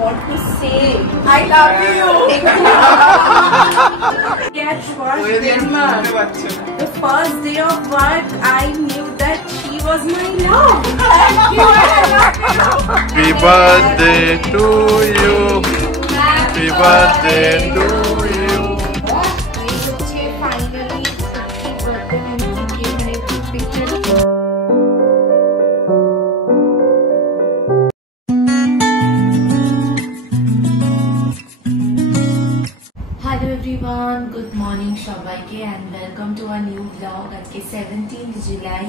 what to say. I love you. Get was Denmark. The first day of work, I knew that she was my love. Thank you. I love you. Happy birthday to you. Happy birthday to you. Good morning সবাইকে and welcome to our new vlog. আজকে 17th July,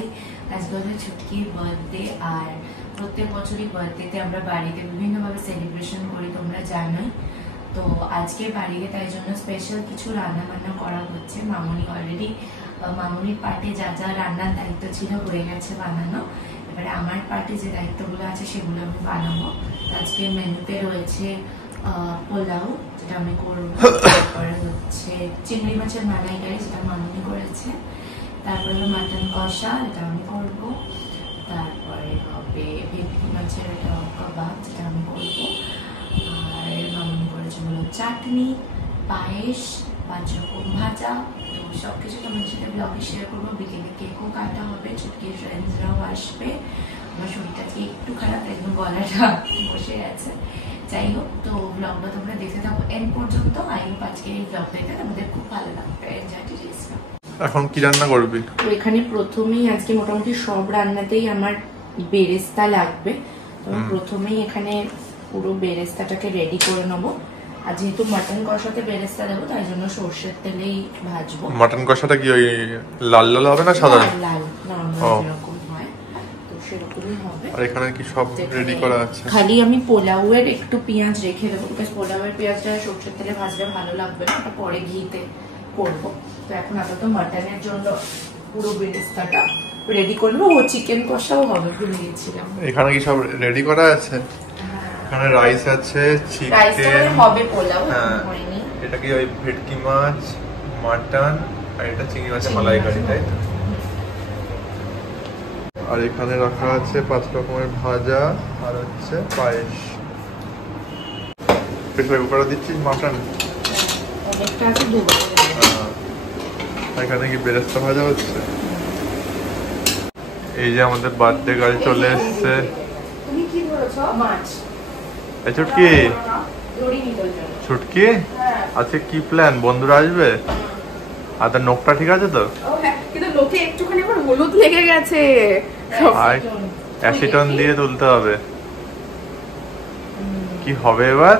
আজকে হলো ছুটকির birthday. আর প্রত্যেক বছরই বার্থডেতে আমরা বাড়িতে বিভিন্নভাবে সেলিব্রেশন করি, তোমরা জানোই। তো আজকে বাড়িতে তাই জন্য স্পেশাল কিছু রান্না বান্না করা হচ্ছে। মামুনি অলরেডি মামুনির পার্টে যা যা রান্নার দায়িত্ব ছিল হয়ে গেছে বানানো। এবারে আমার পার্টে যে দায়িত্বগুলো আছে সেগুলো আমি বানাবো। আজকে মেনুতে রয়েছে পোলাও, যেটা আমি করবো। তারপরে হচ্ছে চিংড়ি মাছের মালাইকারি, যেটা মামুনি করেছে। তারপরে মাটন কষা, যেটা আমি করবো। তারপরে হবে ভেটকি মাছের কাবাব, যেটা আমি করবো। আর মামুনি করেছে হলো চাটনি, পায়েস, 5 রকম ভাজা। তো সবকিছু তোমাদের সাথে ব্লগে শেয়ার করবো। বিকেলে কেকও কাটা হবে, ছুটকির ফ্রেন্ডসরাও আসবে। আমার শরীরটা কি একটু খারাপ, একদম গলাটা বসে আছে। যাই হোক, তো ব্লগটা তোমরা দেখতে থাকো এন্ড পর্যন্ত। আই হোপ আজকের এই ব্লগ দেখে তোমাদের খুব ভালো লাগবে। এখন কি রান্না করবি? তো এখানে প্রথমেই আজকে মোটামুটি সব রান্নাতেই আমার বেরেস্তা লাগবে। তো প্রথমেই এখানে পুরো বেরেস্তাটাকে রেডি করে নেবো। আর যেহেতু মাটন কষাতে বেরেস্তা দেবো, তাই জন্য সর্ষের তেলেই ভাজবো। মাটন কষাটা কি ওই লাল লাল হবে না সাদা? লাল, যেরকম হয় তো সেরকমই হবে। আর এখানে কি সব রেডি করা আছে? খালি আমি পোলাওয়ের একটু পেঁয়াজ রেখে দেবো, বিকজ পোলাওয়ের পেঁয়াজটা সর্ষের তেলে ভাজলে ভালো লাগবে না, ওটা পরে ঘিতে করবো। তো এখন আপাতত মাটনের জন্য পুরো বেরেস্তাটা রেডি করে নেবো। ও চিকেন কষাও হবে, ভুলে গিয়েছিলাম। এখানে কি সব রেডি করা আছে? এখানে রাইস আছে, চিকেন হবে, পোলাও হয়নি। এটা কি ওই ভেটকি মাছ, মাটন, আর এটা চিংড়ি মাছের মালাইকারি, তাই তো? আর এখানে রাখা আছে 5 রকমের ভাজা আর হচ্ছে পায়েস। প্রেসার কুকারে দিচ্ছিস মাটন? অনেকটা আছে, দুবার। এখানে কি বেরেস্তা ভাজা হচ্ছে। এই যে আমাদের বার্থডে গাড়ি চলে এসছে। তুমি কি ধরেছো? মাছ। এই ছুটকি, ছুটকি আজকে কি প্ল্যান? বন্ধুরা আসবে? আর তার নখটা ঠিক আছে তো? কিন্তু নখে একটুখানি আবার হলুদ লেগে গেছে। অ্যাসিটন দিয়ে তুলতে হবে। কি হবে এবার?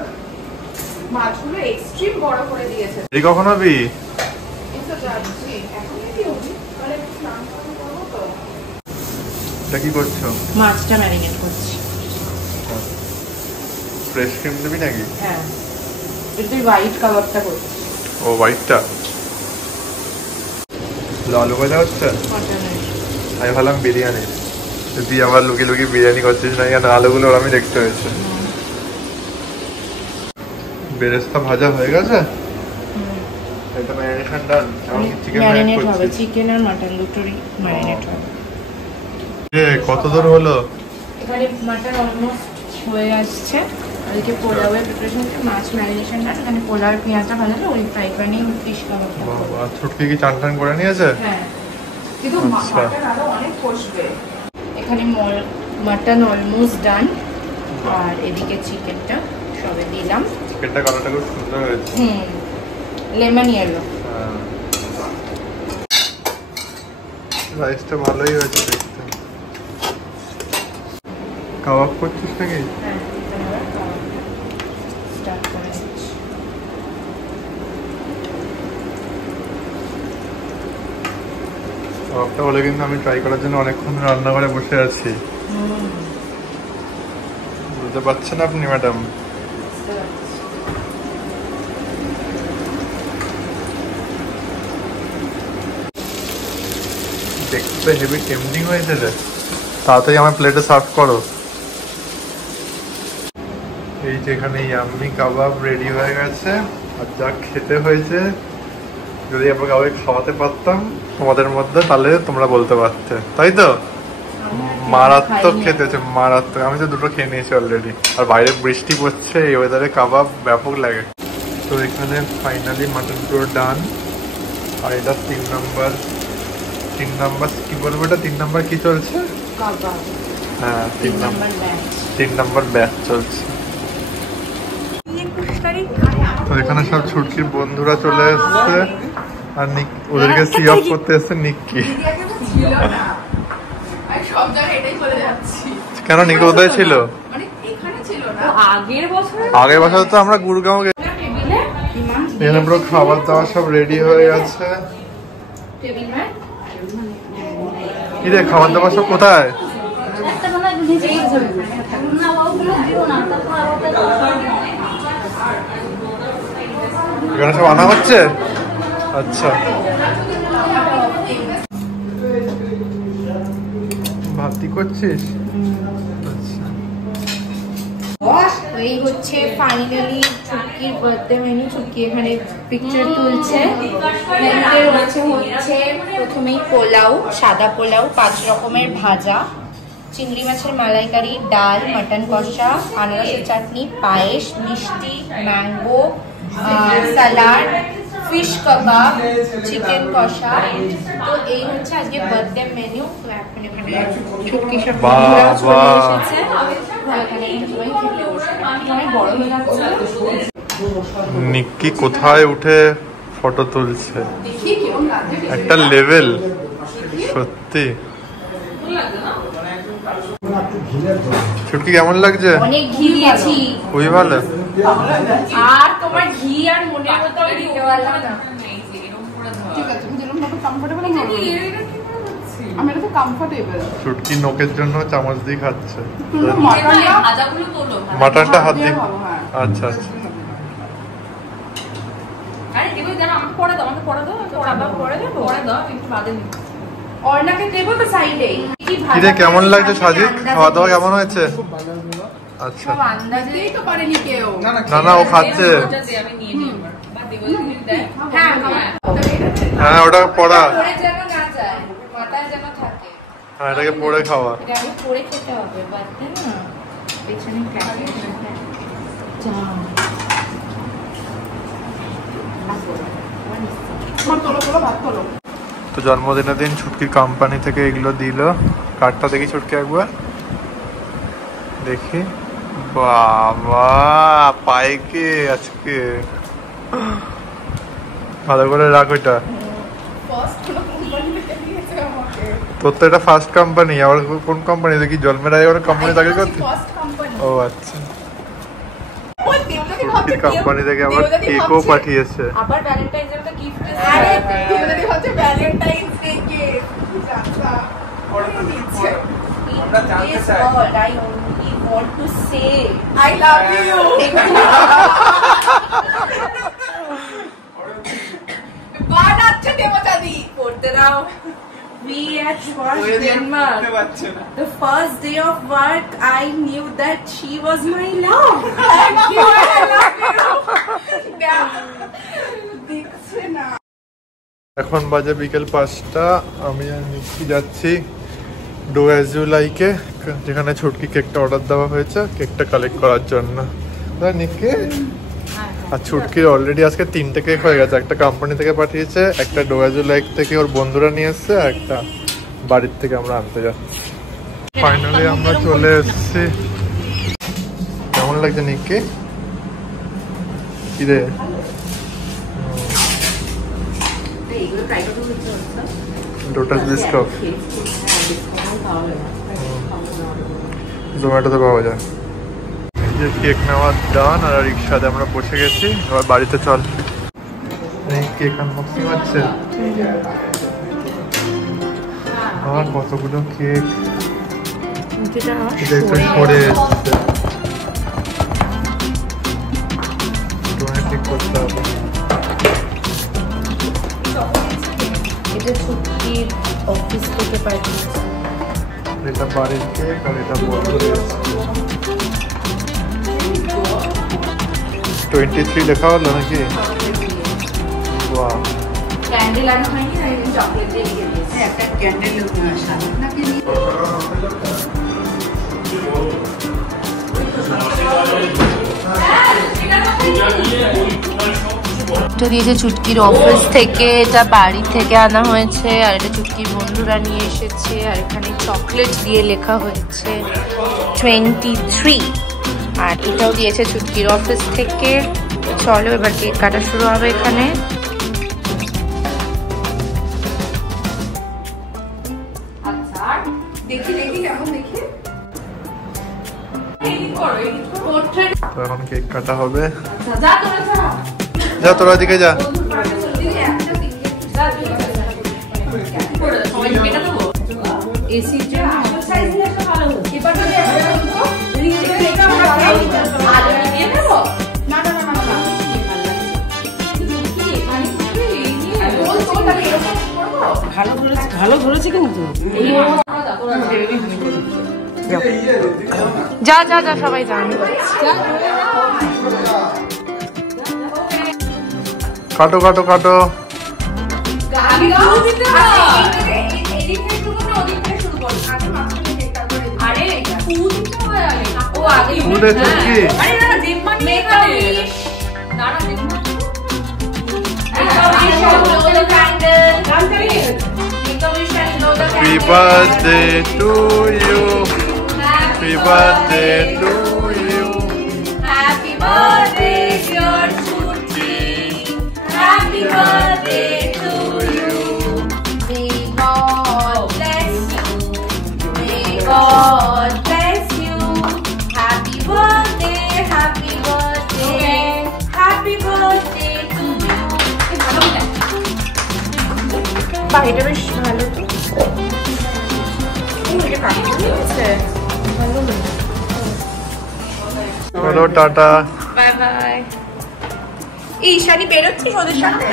মাছগুলো এক্সট্রিম বড় করে দিয়েছে। এই কখন হবি? এটা কি করছো? মাছটা ম্যারিনেট করছি। ফ্রেশ ক্রিম দিবি নাকি? হ্যাঁ, একটু হোয়াইট কাবাবটা করছি। ও হোয়াইটটা। আলু ভাজা হচ্ছে। আমি ভাবলাম বিরিয়ানি। তুই আবার লুকিয়ে লুকিয়ে বিরিয়ানি করছিস না, কেন? আলুগুলো আমি দেখতে হয়েছে। বেরেস্তা ভাজা হয়ে গেছে। এটা ম্যারিনেশন ডান। এখন চিকেন ম্যারিনেট হবে, চিকেন আর মাটন দুটোরই ম্যারিনেট হবে। কত দূর হলো? এখানে মাটন অলমোস্ট হয়ে আসছে। ওইদিকে পোলাওয়ের প্রিপারেশন, মাছ ম্যারিনেশনটা। এখানে পোলাওয়ের পেঁয়াজটা ভাজা, ওই ফ্রাই প্যানে ফিশ কাবাবটা। বাবা, ছুটকি কি চান টান করে নিয়েছে? হ্যাঁ, কিন্তু মাটন আরো অনেক কষবে। এখানে মাটন অলমোস্ট ডান। আর এদিকে চিকেনটা সবে দিলাম। চিকেনটা কালারটা খুব সুন্দর হয়েছে। Lemon yellow. রাইসটা ভালোই হয়েছে দেখতে। কাবাব করছিস নাকি? হ্যাঁ, স্টার্ট করে দিচ্ছি। কাবাবটা হলে কিন্তু আমি ট্রাই করার জন্য অনেকক্ষণ রান্নাঘরে বসে আছি। বুঝতে পারছেন আপনি ম্যাডাম? দেখতে হেভি টেম্পটিং হয়েছে রে। তাড়াতাড়ি আমার প্লেটে সার্ভ করো। এই যেখানে ইয়াম্মি কাবাব রেডি হয়ে গেছে। আর যা খেতে হয়েছে, যদি আমরা কাউকে খাওয়াতে পারতাম তোমাদের মধ্যে, তাহলে তোমরা বলতে পারতে, তাই তো? মারাত্মক খেতে হচ্ছে, মারাত্মক। আমি তো দুটো খেয়ে নিয়েছি অলরেডি, আর বাইরে বৃষ্টি পড়ছে, এই ওয়েদারে কাবাব ব্যাপক লাগে। তো এখানে ফাইনালি মাটন পুরো ডান। আর এটা 3 নম্বর কি বলবো, এটা 3 নম্বর কি চলছে? হ্যাঁ, 3 নম্বর ব্যাচ চলছে। তো এখানে সব ছুটকির বন্ধুরা চলে এসছে, আর ওদেরকে সি অফ করতে এসছে নিক্কি। কেন নিক্কি কোথায় ছিল? আগের বছর তো আমরা গুরগাঁও গেছি। এখানে পুরো খাবার দাবার সব রেডি হয়ে গেছে। কি রে, খাবার দাবার সব কোথায়? এখানে সব আনা হচ্ছে। আচ্ছা, ভাতি করছিস? এই হচ্ছে ফাইনালি ছুটকির বার্থডে মেনু। ছুটকি এখানে পিকচার তুলছে। মেনুতে রয়েছে হচ্ছে প্রথমেই পোলাও, সাদা পোলাও, 5 রকমের ভাজা, চিংড়ি মাছের মালাইকারি, ডাল, মাটন কষা, আনারসের চাটনি, পায়েস, মিষ্টি, ম্যাঙ্গো, সালাড, ফিশ কাবাব, চিকেন কষা। তো এই হচ্ছে আজকে বার্থডে মেনু। এখন এখানে ছুটকি সব বন্ধুরা চলে এসেছে। নিক্কি কোথায় উঠে ফটো তুলছে, একটা লেভেল সত্যি। ছুটকি কেমন লাগছে? অনেক ঘি দিয়েছি, খুবই ভালো। আর তোমার ঘি আর মনের মতো আমি দিতে পারলাম না। ঠিক আছে, আমি যেরকম ভাবে কমফোর্টেবল আমি এটা তো কমফোর্টেবল। ছুটকি নোকের জন্য চামচ দিয়ে খাচ্ছে। ভাজাগুলো তোলো, মাটনটা হাত দিয়ে। আচ্ছা আচ্ছা, আরে দেবো জানো, আমাকে পড়ে দাও, আমাকে পড়ে দাও, পড়ে দাও একটু বাদে নি। অর্ণাকে দেবো তো সাইডে। কি রে, কেমন লাগছে সাজিদ? খাওয়া দাওয়া কেমন হয়েছে? আচ্ছা, সব আন্দাজেই তো পারেনি কেউ। না না, ও খাচ্ছে। আমি নিয়ে নিই একবার, বা দেবো যদি দেয়। হ্যাঁ হ্যাঁ, ওটা পড়া। পড়ে যেন না যায়, মাথায় যেন থাকে। হ্যাঁ, এটাকে পড়ে খাওয়া। এটা আমি পড়ে খেতে হবে, বাদে না পেছনে প্যাকেট যা। তো জন্মদিনের দিন ছুটকির কোম্পানি থেকে এগুলো দিল। কার্ডটা দেখি ছুটকি একবার, দেখি। বাবা, পাইকে আজকে ভালো করে রাখ ওইটা। তোর তো এটা ফার্স্ট কোম্পানি, আবার কোন কোম্পানি? দেখি জন্মের আগে কোনো কোম্পানি চাকরি করতে? ও আচ্ছা, ছুটকির কোম্পানি থেকে আবার কেকও পাঠিয়েছে। আবার ভ্যালেন্টাইন্স ডে তে গিফট দিছে। আরে দেবদাদি হচ্ছে ভ্যালেন্টাইন্স ডে গিফট। আচ্ছা, ওটা দিচ্ছে। আমরা জানতে চাই। I only want to say I love you. বাদ আছে দেবদাদি, পড়তে দাও। we at Schwarz Denmark. The first day of work, I knew that she was my love. Thank you. I love you. দেখছে না। এখন বাজে বিকেল 5টা। আমি আর নিচ্ছি যাচ্ছি ডো অ্যাজ ইউ লাইকে, যেখানে ছুটকি কেকটা অর্ডার দেওয়া হয়েছে, কেকটা কালেক্ট করার জন্য। নিকি আর ছুটকির অলরেডি আজকে 3টে কেক হয়ে গেছে। একটা কোম্পানি থেকে পাঠিয়েছে, একটা ডো অ্যাজ ইউ লাইক থেকে ওর বন্ধুরা নিয়ে এসছে, আর একটা বাড়ির থেকে আমরা আনতে যাচ্ছি। ফাইনালি আমরা চলে এসেছি। কেমন লাগছে নিকি? কি রে, লোটাস বিস্কুট জোম্যাটোতে পাওয়া যায়। এই যে কেক নেওয়ার ডান, আর রিক্সাতে আমরা বসে গেছি। এবার বাড়িতে চল। এই কেক আনবক্সিং হচ্ছে। আর কতগুলো কেক, এটা একটু সরে এসছে, ঠিক করতে হবে। এটা ছুটকির অফিস থেকে পাঠিয়েছে। এটা বাড়ির কেক, আর এটা বন্ধুদের। 23 লেখা হলো নাকি? বাহ, ক্যান্ডেল আনা হয়নি, চকলেট দিয়ে রেখে দিয়েছি। একটা ক্যান্ডেল নাকি এটা দিয়েছে চুটকির অফিস থেকে, এটা বাড়ি থেকে আনা হয়েছে, আর এটা চুটকির বন্ধুরা নিয়ে এসেছে। আর এখানে চকলেট দিয়ে লেখা হয়েছে 23। আর এটাও দিয়েছে চুটকির অফিস থেকে। চলো এবার কেক কাটা শুরু হবে এখানে। এখন কেক কাটা হবে। যা তোরা দিকে যা। ভালো ধরেছে কিন্তু যা যা যা সবাই যা। কাটো কাটো কাটো। Happy birthday to you. Happy birthday to you. Happy birthday dear Shruti. Happy birthday to you. May God bless you. May God bless you. Happy birthday, happy birthday, happy birthday to you. বাহ, এটা বেশ ভালো তো। Hello, tata, bye bye. Ishani বেরোচ্ছিস ওদের সাথে?